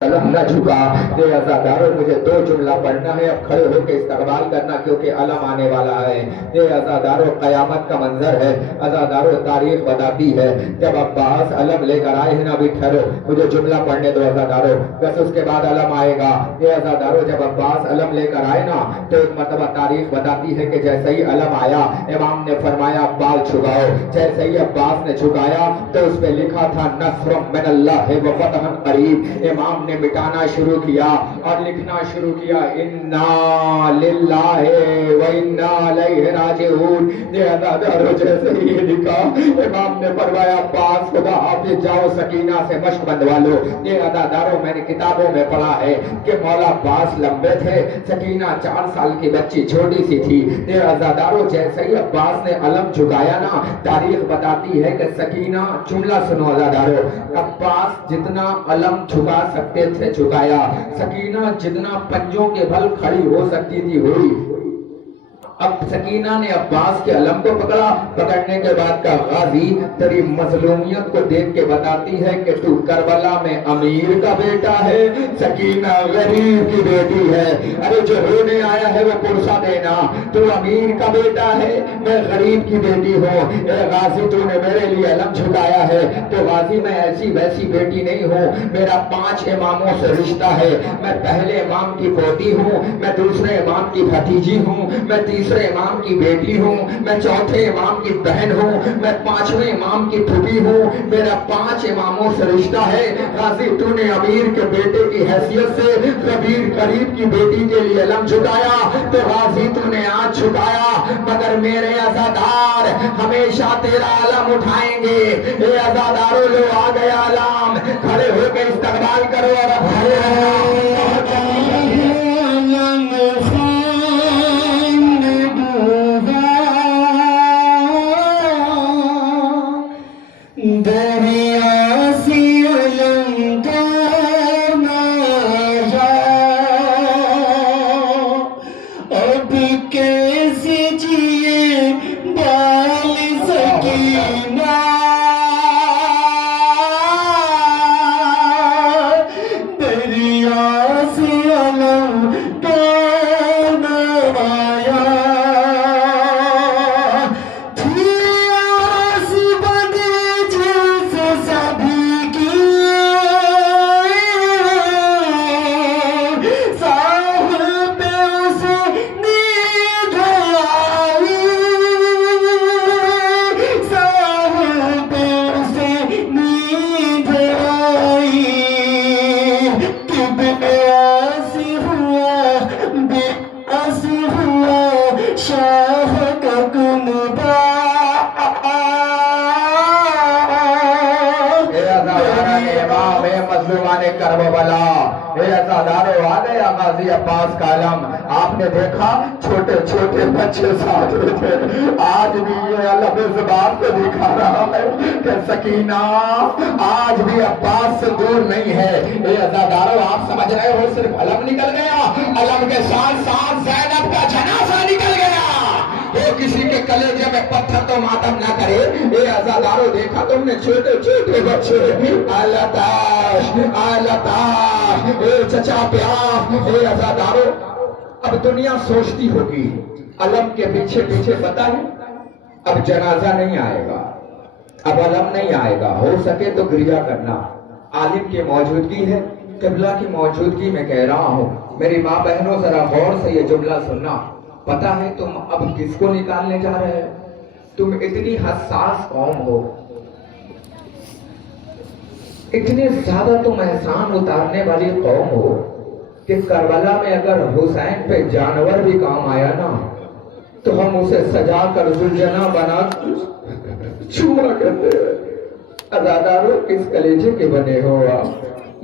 कलम न झुका। ये अज़ादारों मुझे दो जुमला पढ़ना है, अब खड़े होकर इस्तकबाल करना क्योंकि अलम आने वाला है। ये अज़ादारों क़यामत का मंजर है। अज़ादारों तारीख बताती है जब अब्बास अलम लेकर आए हैं ना, अभी ठहरो मुझे जुमला पढ़ने दो अज़ादारों, बस उसके बाद अलम आएगा। ये अज़ादारों जब अब्बास अलम लेकर आए ना तो एक मरतबा तारीख बताती है कि जैसे ही अलम आया इमाम ने फरमाया बाल झुकाओ। जैसे ही अब्बास ने झुकाया तो उस पे लिखा था नस्रुम मिनल्लाह व फतहुन करीब। इमाम ने मिटाना शुरू किया और लिखना शुरू किया इन्ना लिल्लाहि व इन्ना इलैहि राजिऊन। ये अज़ादारों जैसे ही ये लिखा इमाम ने फरमाया अब्बास खुदा हाफिज जाओ सकीना से मश्क बंधवा लो। ये अज़ादारों मैंने किताबों में पढ़ा है कि मौला अब्बास लंबे थे, सकीना 4 साल की बच्ची छोटी सी थी। ये अज़ादारों जैसे ही अब्बास ने अलम झुकाया ना, तारीख बताती है कि सकीना, जुमला सुनो अज़ादारों, अब्बास जितना अलम झुका सकते थे झुकाया, सकीना जितना पंजों के बल खड़ी हो सकती थी हुई। अब सकीना ने अब्बास के अलम को पकड़ा, पकड़ने के बाद का गाजी तेरी मजलूमियत को देख के बताती है कि तू करबला में अमीर का बेटा है, सकीना गरीब की बेटी है। अरे जो रोने आया है वो पुरसा देना, तू अमीर का बेटा है, मैं गरीब की बेटी हूँ। गाजी तूने मेरे लिए अलम झुकाया है तो गाजी मैं ऐसी वैसी बेटी नहीं हूँ, मेरा 5 इमामों से रिश्ता है। मैं पहले इमाम की पोती हूँ, मैं दूसरे इमाम की भतीजी हूँ, मैं तीसरे इमाम की बेटी हूँ, मैं चौथे इमाम की बहन हूँ, मैं 5वें इमाम की फूफी हूँ, मेरा 5 इमामों से रिश्ता है। गाजी तूने अमीर के बेटे की हैसियत से कबीर गरीब की बेटी के लिए अलम झुकाया तो गाजी तूने आज झुकाया, मगर मेरे अज़ादार हमेशा तेरा अलम उठाएंगे। ये अज़ादारों लो आ गया अलम, खड़े होकर इस्तकबाल करो और आ गया गाजी अब्बास का अलम। आपने देखा छोटे छोटे बच्चे साथ में थे, आज भी ये अलम इस बात को दिखा रहा है कि सकीना आज भी अब्बास से दूर नहीं है। ये अज़ादारों आप समझ रहे हो, सिर्फ अलम निकल गया, अलम के साथ साथ ज़ैनब का जनाजा निकल गया। वो किसी के कलेजे में पत्थर तो मातम ना करे। ये अज़ादारों देखा तुमने छोटे छोटे बच्चे अलताश अलताश, ए चचा प्यार। ये अज़ादारों अब दुनिया सोचती होगी अलम के पीछे पीछे पता है अब जनाजा नहीं आएगा, अब अलम नहीं आएगा, हो सके तो गिरिया करना। आलिम की मौजूदगी है, क़िबला की मौजूदगी में कह रहा हूँ। मेरी माँ बहनों जरा गौर से ये जुमला सुनना। पता है तुम अब किसको निकालने जा रहे हो? तुम इतनी हसास कौम हो, इतने ज्यादा तुम एहसान उतारने वाली कौम हो कि करबला में अगर हुसैन पे जानवर भी काम आया ना तो हम उसे सजा कर जुलजना बना छुआ करते हैं। अज़ादारों किस कलेजे के बने हो आप?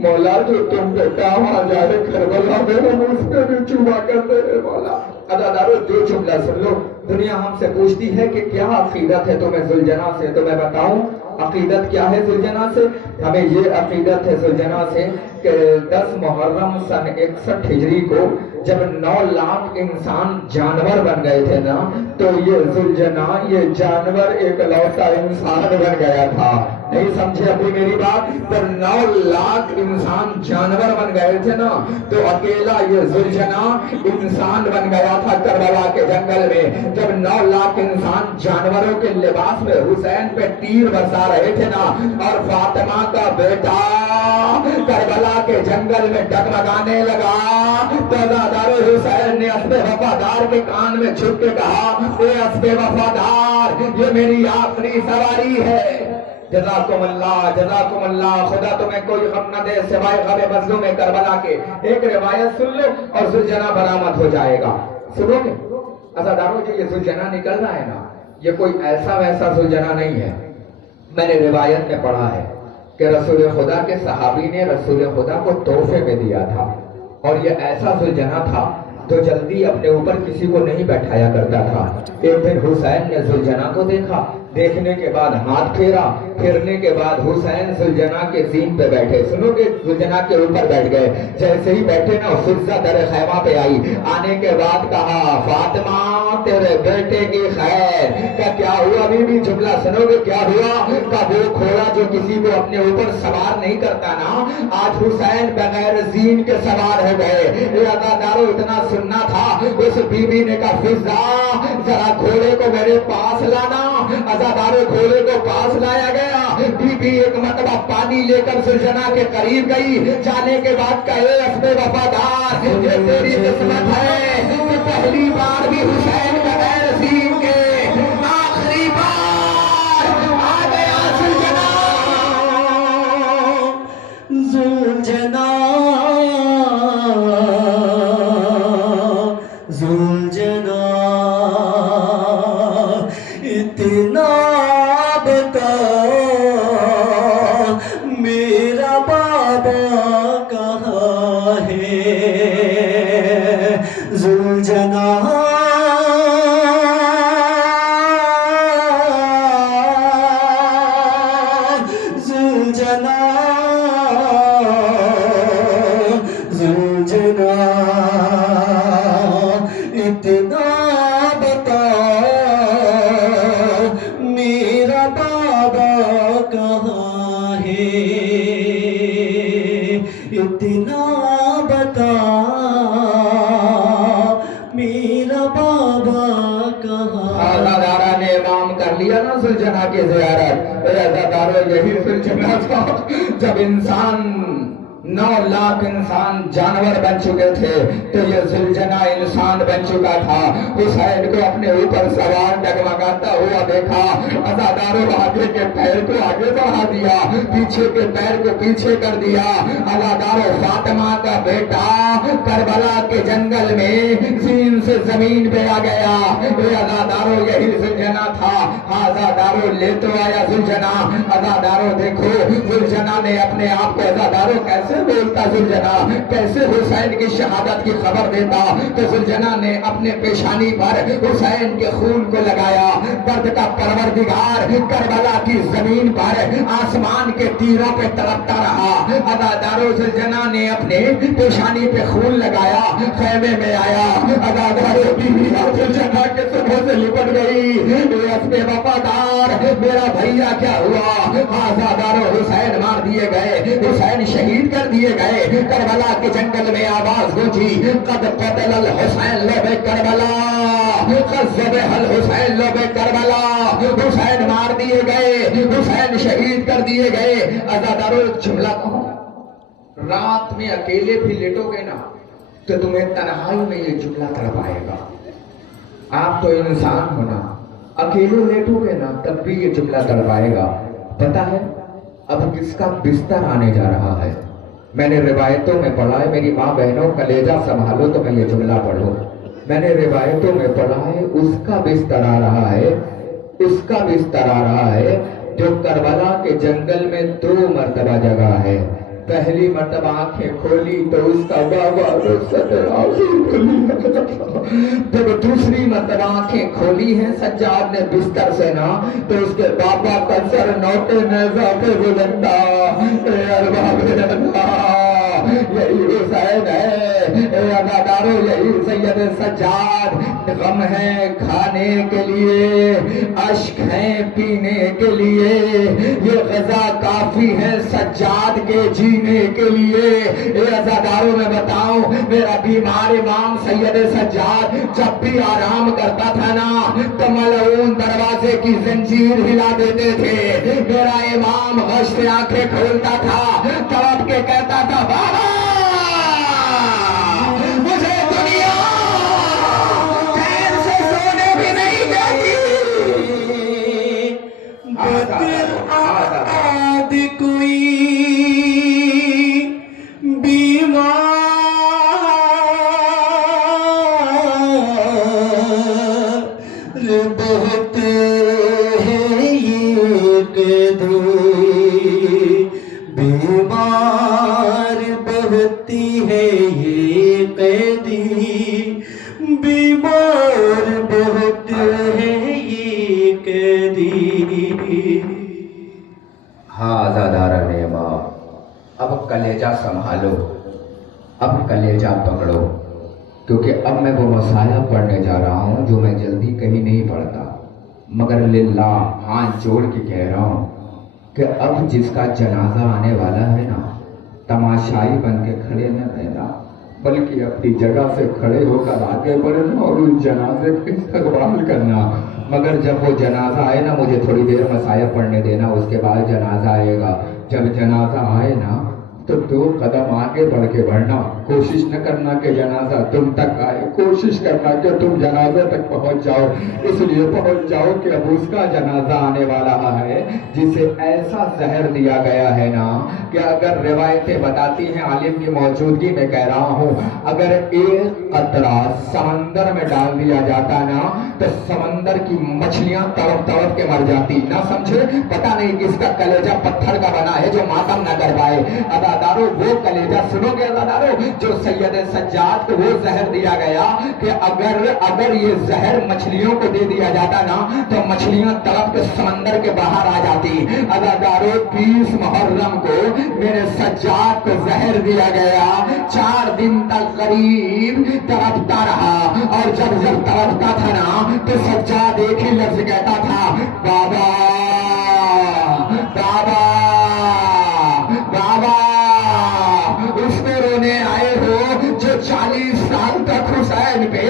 मौला जो तुम पे काम आ जाए करबला में हम उस पे भी छुआ करते हैं मौला। अज़ादारों जो जुमला सुन लो, दुनिया हमसे पूछती है कि क्या अकीदत है तुम्हें जुलजना से, तो मैं बताऊं अकीदत क्या है जुलजना से। हमें ये अकीदत है जुलजना से कि 10 मुहर्रम सन 61 हिजरी को जब 9 लाख इंसान जानवर बन गए थे ना, तो ये जुलजना ये जानवर एक लौता इंसान बन गया था। नहीं समझे अभी मेरी बात। जब 9 लाख इंसान जानवर बन गए थे ना, तो अकेला ये जुल्झना इंसान बन गया था करबला के जंगल में। जब 9 लाख इंसान जानवरों के लिबास में हुसैन पे तीर बरसा रहे थे ना, और फातिमा का बेटा करबला के जंगल में डगमगाने लगा, तो अज़ादारो हुसैन ने अस्बे वफादार के कान में छुप के कहा, ए अस्बे वफादार, ये मेरी आखिरी सवारी है। जज़ाकुमुल्लाह, जज़ाकुमुल्लाह, खुदा तुम्हें कोई गम न दे सिवाय गम मज़लूम करबला के। एक रिवायत सुन लो और जुल्झना बरामद हो जाएगा। सुनोगे अज़ादारो, जो ये जुल्झना निकल रहा है ना, ये कोई ऐसा वैसा जुल्झना नहीं है। मैंने रिवायत में पढ़ा है कि रसूल खुदा के सहाबी ने रसूल खुदा को तोहफे में दिया था, और ये ऐसा जुल्झना था तो जल्दी अपने ऊपर किसी को नहीं बैठाया करता था। एक दिन हुसैन ने जुल्झना को देखा, देखने के बाद हाथ फेरा, फिरने के बाद हुसैन जुल्झना के सीन पे बैठे। सुनोगे, जुल्झना के ऊपर बैठ गए। जैसे ही बैठे ना, फिज़्ज़ा दर खैमा पे आई। आने के बाद कहा, फातिमा तेरे बेटे की खैर। क्या हुआ? अभी भी जुमला सुनोगे, क्या हुआ? का वो घोड़ा जो किसी को अपने ऊपर सवार नहीं करता ना, आज हुसैन बगैर जीन के सवार हो गए। अज़ादारो, इतना सुनना था। उस बीबी ने कहा, फिज़्ज़ा जरा घोड़े को मेरे पास लाना। अज़ादारो, घोड़े को पास लाया गया। बीबी एक मरतबा पानी लेकर जुल्झना के करीब गई। जाने के बाद कहे, अस्बे वफादार, ये तेरी किस्मत है कि पहली बार भी हुसैन बगैर जीन के, आखिरी बार आ गया जुल्झना। जुल्झना, जुल्झना, इतना बता मेरा बाबा कहाँ है। जुल्झना, जुल्झना, जुल्झना, इतना बता मेरा बाबा कहाँ है। इतना बता मेरा बाबा कहाँ। अज़ादारा ने इमाम कर लिया ना जुल्झना की ज़ियारत। अज़ादारो, यही जुल्झना था जब इंसान 9 लाख इंसान जानवर बन चुके थे, तो ये जुल्झना इंसान बन चुका था। हुसैन को अपने ऊपर सवार डगमगाता हुआ देखा। अज़ादारो, आगे के पैर को आगे बढ़ा दिया, पीछे के पैर को पीछे कर दिया। अज़ादारो, फातिमा का बेटा करबला के जंगल में जीन से जमीन पे आ गया। अज़ादारो, यही जुल्झना था। अज़ादारो, ले तो आया जुल्झना। अज़ादारो, देखो जुल्झना ने अपने आप को, अज़ादारो कैसे बोलता जुल्झना, कैसे हुसैन की शहादत की खबर देता। तो जुल्झना ने अपने पेशानी पर हुसैन के खून को लगाया। दर्द का परवरदिगार करबला की जमीन पर आसमान के तीरों पे तड़पता रहा। अज़ादारो, जुल्झना ने अपने पेशानी पे खून लगाया, खैमे में आया। अज़ादारो, बीवी जुल्झना के सुबह से लिपट गई। अस्बे वफादार, मेरा भैया क्या हुआ? अज़ादारो, हुसैन मार दिए गए, हुसैन शहीद कर दिए गए। करबला के जंगल में आवाज गूंजी, कद क़तल हुसैन लोबे करबला, क़ज़्ज़बहल हुसैन लोबे करबला। हुसैन मार दिए गए, हुसैन शहीद कर दिए गए। अज़ादारो, जुमला कहो, रात में अकेले भी लेटोगे ना, तो तुम्हें तन्हाई में ये जुमला तड़पाएगा। आप तो इंसान हो ना, अकेले लेटोगे ना, तब भी ये जुमला तड़पाएगा। पता है अब किसका बिस्तर आने जा रहा है? मैंने रिवायतों में पढ़ा है, मेरी माँ बहनों कलेजा संभालो तो मैं ये जुमला पढ़ूं। मैंने रिवायतों में पढ़ा है, उसका बिस्तर आ रहा है, उसका बिस्तर आ रहा है जो करबला के जंगल में 2 मरतबा जगह है। पहली मरतबा आंखें खोली तो उसका बाबा जब दूसरी मरतबा आंखें खोली हैं सज्जाद ने बिस्तर से ना, तो उसके बाबा का सर नोटे नेज़ा पे बुलंदा। یہی حسین ہے اے عزادارو، یہی سید سجاد۔ غم ہے کھانے کے لیے، اشک ہے پینے کے لیے، یہ غذا کافی ہے سجاد کے جینے کے لیے۔ اے عزاداروں میں بتاؤں، میرا بیمار امام سید سجاد جب بھی آرام کرتا تھا نا تو ملعون دروازے کی زنجیر ہلا دیتے تھے۔ میرا امام غش سے آنکھیں کھولتا تھا، تڑپ کے کہتا تھا بابا مجھے دنیا چین سے سونے بھی نہیں دیتی۔ آد کوئی بیمار بہت ہے یہ قیدی، بیمار بہتی ہے یہ قیدی، بیمار بہت ہے یہ قیدی۔ ہاں عزاداران امام، اب کلیجہ سنبھالو، اب کلیجہ پکڑو، کیونکہ اب میں وہ مسائل پڑھنے جا رہا ہوں جو میں جلدی کہیں نہیں پڑھتا، مگر للہ ہاتھ جوڑ کے کہہ رہا ہوں کہ اب جس کا جنازہ آنے والا ہے نا، تماشائی بن کے کھڑے نہ رہنا، بلکہ اپنی جگہ سے کھڑے ہو کر آگے بڑھنا اور اس جنازے کا استقبال کرنا۔ مگر جب وہ جنازہ آئے نا، مجھے تھوڑی دیر مسائل پڑھنے دینا، اس کے بعد جنازہ آئے گا۔ جب جنازہ آئے نا تو 2 قدم آگے بڑھ کے بڑھنا، کوشش نہ کرنا کہ جنازہ تم تک آئے، کوشش کرنا کہ تم جنازے تک پہنچ جاؤ، اس لیے پہنچ جاؤ کہ اب اس کا جنازہ آنے والا ہے جسے ایسا زہر دیا گیا ہے نا کہ اگر روایتیں بتاتی ہیں، عالم کی موجودگی میں کہہ رہا ہوں، اگر ایک قطرہ سمندر میں ڈال دیا جاتا نا تو سمندر کی مچھلیاں تڑپ تڑپ کے مر جاتی۔ نہ سمجھے، پتہ نہیں کس کا کلیجہ پتھر کا بنا ہے جو ماتم نہ کر پائے۔ عزادارو وہ کلیجہ سنو گے عزادارو، جو سید سجاد کو وہ زہر دیا گیا کہ اگر یہ زہر مچھلیوں کو دے دیا جاتا نا تو مچھلیاں تڑپ کے سمندر کے باہر آ جاتی۔ عزادارو 20 محرم کو میرے سجاد کو زہر دیا گیا، 4 دن تک قریب تڑپتا رہا، اور جب تڑپتا تھا نا تو سجاد ایک ہی لفظ کہتا تھا، بابا بابا بابا۔ اس میں رونے آئے ہو جو 40 سال تک حسین پہ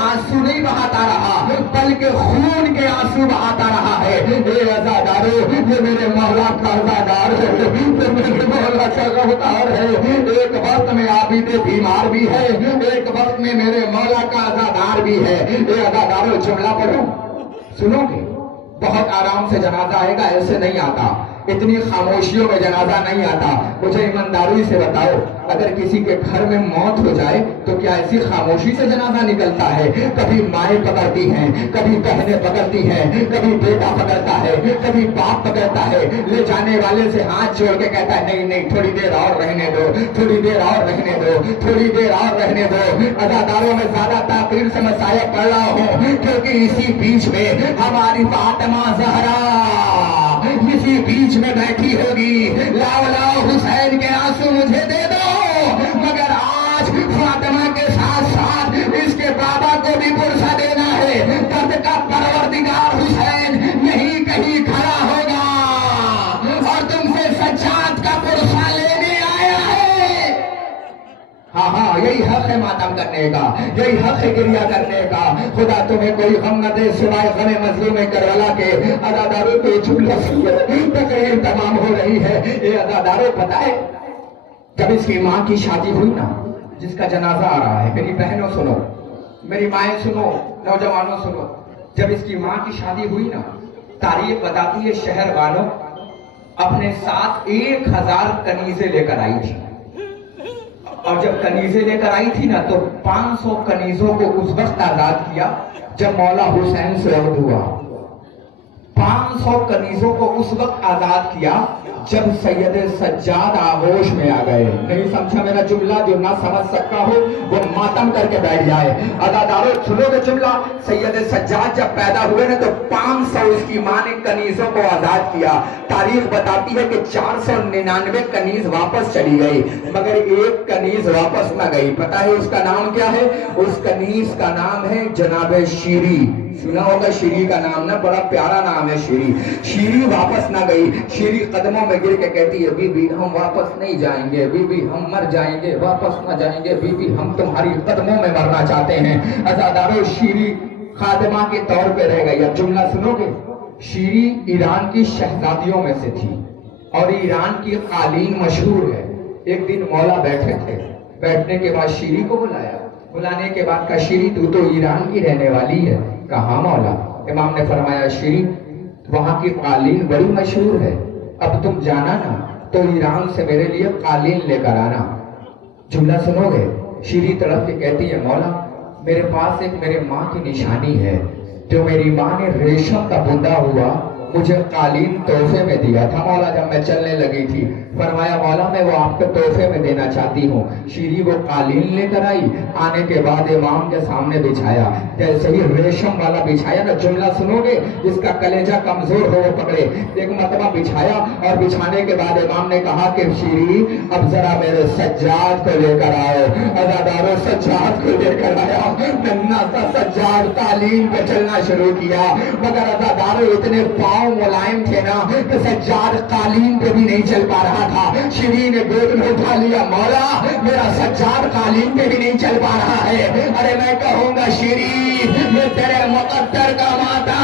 آنسو نہیں بہاتا رہا بلکہ خون کے آنسو بہاتا رہا ہے۔ اے عزادارو، یہ میرے مولا کا عزادار ہے، یہ میرے مولا کا غمخوار ہے۔ ایک وقت میں عابد بیمار بھی ہے، ایک وقت میں میرے مولا کا عزادار بھی ہے۔ اے عزادارو، جملہ پڑھو، سنو گے؟ بہت آرام سے جنازہ آئے گا، ایسے نہیں آتا، اتنی خاموشیوں میں جنازہ نہیں آتا۔ مجھے ایمانداری سے بتاؤ، اگر کسی کے گھر میں موت ہو جائے تو کیا ایسی خاموشی سے جنازہ نکلتا ہے؟ کبھی مائیں پکڑتی ہیں، کبھی بہنیں پکڑتی ہیں، کبھی بیٹا پکڑتا ہے، کبھی باپ پکڑتا ہے، لے جانے والے سے ہاتھ جوڑ کے کہتا ہے نہیں نہیں تھوڑی دیر اور رہنے دو، تھوڑی دیر اور رہنے دو، تھوڑی دیر اور رہنے دو۔ عزاداروں میں زیادہ تاخیر سے مسائل پڑھ رہا ہوں کیونکہ اسی بیچ میں ہماری فاطمہ زہرا اسی بیچ میں بیٹھی ہوگی، لاؤ لاؤ حسین کے آنسو مجھے دے دو، مگر آج فاطمہ کے ساتھ ساتھ اس کے بابا کو بھی پرسہ دینا ہے۔ درد کا پروردگار حسین یہی کہیں کھڑا ہوگا اور تم سے سجاد کا پرسہ لینے آیا ہے۔ ہاں ہاں، یہی حق ہے ماتم کرنے کا، یہی حق ہے گریہ کرنے کا۔ خدا تمہیں کوئی غم نہ دے سوائے غم مظلوم کربلا کے۔ عزاداروں کو جملہ تقریر تمام ہو رہی ہے۔ اے عزاداروں، پتہ ہے جب اس کی ماں کی شادی ہوئی نا، جس کا جنازہ آ رہا ہے، میری بہنوں سنو، میری مائیں سنو، نوجوانوں سنو، جب اس کی ماں کی شادی ہوئی نا، تاریخ بتاتی ہے شہر والوں اپنے ساتھ 1000 کنیزیں لے کر آئی تھی، اور جب کنیزیں لے کر آئی تھی نا تو 500 کنیزوں کو اس وقت آزاد کیا جب مولا حسین سے عہد ہوا۔ 500 کنیزوں کو اس وقت آزاد کیا जब सैयद सज्जाद आगोश में आ गए, नहीं समझा मेरा जुमला, जो ना समझ सकता हो वो मातम करके बैठ जाए। अदादारों सुनोगे जुमला, सैयद सज्जाद जब पैदा हुए ना तो 500 उसकी माँ ने कनीजों को आजाद किया। तारीख बताती है कि 499 कनीज वापस चली गई, मगर एक कनीज वापस ना गई। पता है उसका नाम क्या है? उस कनीज का नाम है जनाब शीरी। सुना होगा शीरी का नाम ना, बड़ा प्यारा नाम है शीरी। शीरी वापस ना गई। शीरी कदमों में गिर के कहती है, बीबी हम वापस नहीं जाएंगे, बीबी हम मर जाएंगे, वापस ना जाएंगे, बीबी हम तुम्हारी कदमों में मरना चाहते हैं। अज़ादारों शीरी खादिमा के तौर पे रह गई। अब जुमला सुनोगे, शीरी ईरान की शहजादियों में से थी और ईरान की कालीन मशहूर है। एक दिन मौला बैठे थे, बैठने के बाद शीरी को बुलाया। बुलाने के बाद कहा, शीरी तू तो ईरान की रहने वाली है। कहा मौला? इमाम ने फरमाया, शीरी वहाँ की कालीन बड़ी मशहूर है, अब तुम जाना ना तो ईरान से मेरे लिए कालीन लेकर आना। जुमला सुनोगे, शीरी तड़प के कहती है, मौला मेरे पास एक मेरे माँ की निशानी है, जो मेरी माँ ने रेशम का बुंदा हुआ मुझे कालीन तोहफे में दिया था मौला, जब मैं चलने लगी थी। फरमाया, मौला मैं वो आपको तोहफे में देना चाहती हूँ। शीरी वो कालीन लेकर आई, आने के बाद इमाम के सामने बिछाया। जैसे ही रेशम वाला बिछाया ना, जुमला सुनोगे, जिसका कलेजा कमजोर हो वो पकड़े। एक मरतबा बिछाया और बिछाने के बाद इमाम ने कहा कि शीरी अब जरा मेरे सज्जाद को लेकर आओ। अज़ादारों सज्जाद को लेकर आया। नन्हा सा सज्जाद कालीन पे चलना शुरू किया, मगर अज़ादारों इतने पाँव मुलायम थे ना कि सज्जाद कालीन पे भी नहीं चल पा रहा था। शीरी ने गोद में उठा लिया, मौला मेरा सज्जाद कालीन पे भी नहीं चल पा रहा है। अरे मैं कहूँगा शीरी ये तेरे मुक़द्दर का माता।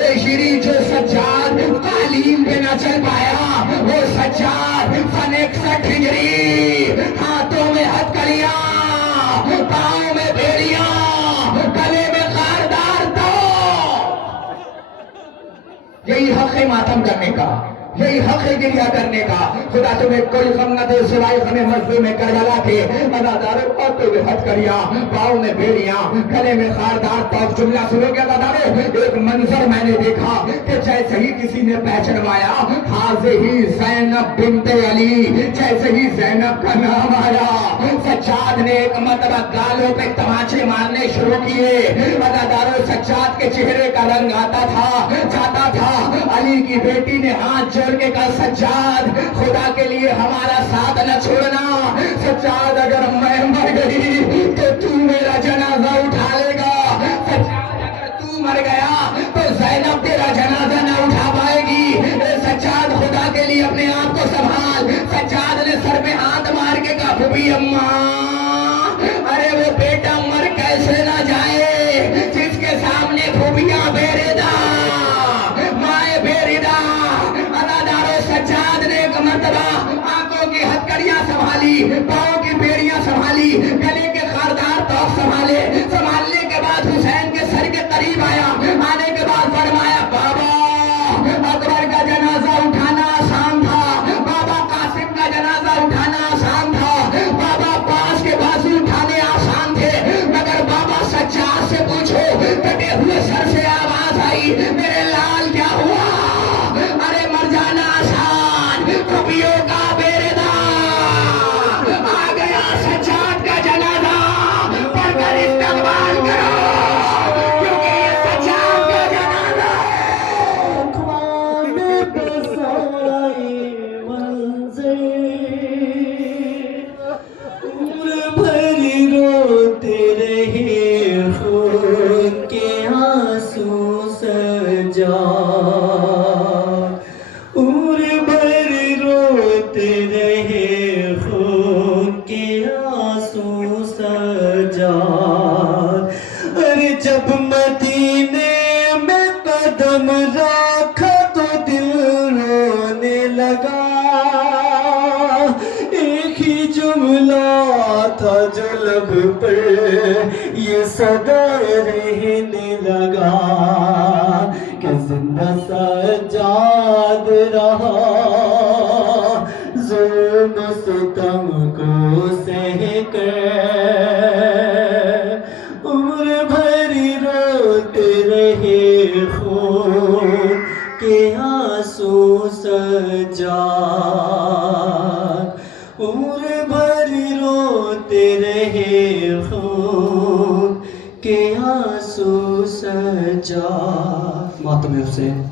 ए शीरी, जो सज्जाद कालीन पे ना चल पाया वो सज्जाद सन 61 हिजरी, हाथों में हथकड़ियां, पाँव में बेड़ियां, गले में खारदार, तो यही हक है मातम करने का, यही हक है गिरिया करने का। खुदा तुम्हें कोई गम न दे सिवाय हमें मजलूम में करबला के। अज़ादारों पाँव में हथकड़ियां, पाँव में बेड़ियां, गले में खारदार तौफ। जुमला सुनोगे अज़ादारों, एक मंजर मैंने देखा कि जैसे ही किसी ने पहचानवाया, हाज़े ही ज़ैनब बिन्ते अली, जैसे ही ज़ैनब का नाम आया, सज्जाद ने एक मरतबा गालों पे तमाचे मारने शुरू किए। अज़ादारों सज्जाद के चेहरे का रंग आता था जाता था। अली की बेटी ने हाथ जोड़ के कहा, सज्जाद खुदा के लिए हमारा साथ न छोड़ना। सज्जाद अगर मैं मर गई तो तू मेरा जनाजा उठा लेगा। सज्जाद अगर तू मर गया तो ज़ैनब तेरा जनाजा न उठा पाएगी। सज्जाद खुदा के लिए अपने आप को संभाल। सज्जाद ने सर पे हाथ मार के कहा, फूफी अम्मा, अरे वो बेटा मर कैसे ना जाए जिसके सामने फूफियां बेरेदा, माए बेरेदा। अज़ादारों सज्जाद ने एक मरतबा आंखों की हथकड़ियां संभाली, पाँव की बेड़ियां संभाली, गले के खारदार तौफ संभाले। संभालने के बाद हुसैन के सर के करीब आया। आने के बाद फरमाया, बाबा अकबर का जनाजा उठाना आसान था, बाबा कासिम का जनाजा उठाना आसान था, बाबा पास के बाजू उठाने आसान थे, मगर बाबा सज्जाद से पूछो। कटे हुए सर से आवाज आई, मेरे लाल क्या हुआ? अरे मर जाना आसान, खुबियों का बेरेदा आ गया, सज्जाद का जनाजा पढ़कर इस्तकबाल करो, क्योंकि ये सज्जाद का जनाजा है। ख्वाब बसाए मंज़र, उम्र भर रोते रहे खून के आंसू सज्जाद, उम्र भर रोते रहे खून के आंसू सज्जाद। अरे जब मदीने में कदम रखा तो दिल रोने लगा, एक ही जुमला था जो लब पर ये सदा रहने लगा कि जिंदा सज्जाद रहा, जुल्म सितम को सह कर, उम्र भर रोते रहे खून के आंसू सज्जाद। भर रोते रहे खून के आंसू सजा। मातम हुसैन।